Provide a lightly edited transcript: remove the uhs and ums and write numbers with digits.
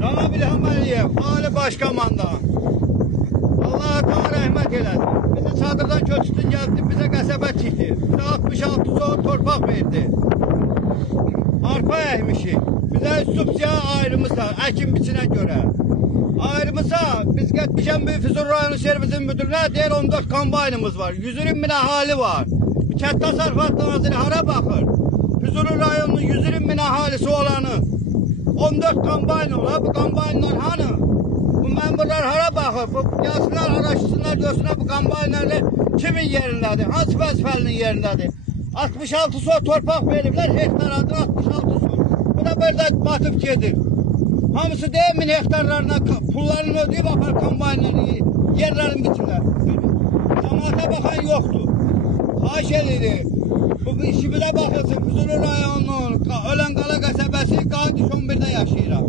Cənab İlham Əliyev, Ali Başkomandan. Allah Teala rəhmət eləsin. Bizi çadırdan köçürdün gəldi, bizə qəsəbə çəkdi. Bizə 66 zor torpaq verdi. Arpa əkmişik. Bizə subsidiya ayrımısa, əkin biçinə görə. Ayrımısa, biz getmişəm bir Füzuli rayonu servisin müdürünə, deyir 14 kombaynımız var. 120 min əhali var. Kənd təsərrüfat naziri hara baxır? Füzuli rayonunun 120 min əhalisi olanın 14 kombayn olar, bu kombaynlar hanı? Bu məmurlar hara baxır? Bu gəlsinlər, araşdırsınlar, görsünlər bu kombaynlarla kimin yerindədir? Hansı vəzifəlinin yerindədir? 66 so torpaq veriblər, hektar adı 66 so. Bu da burada batıb gedir. Hamısı deyil 1000 hektarlarına pullarını ödəyib apar kombaynları, yerlərini bitirlər. Cəmaata baxan yoxdur. Xahiş edirik. Bu işi bilə baxılsın. Füzuli rayonunun Ölənqala qəsəbəsi Qandiş 11-də yaşayıraq.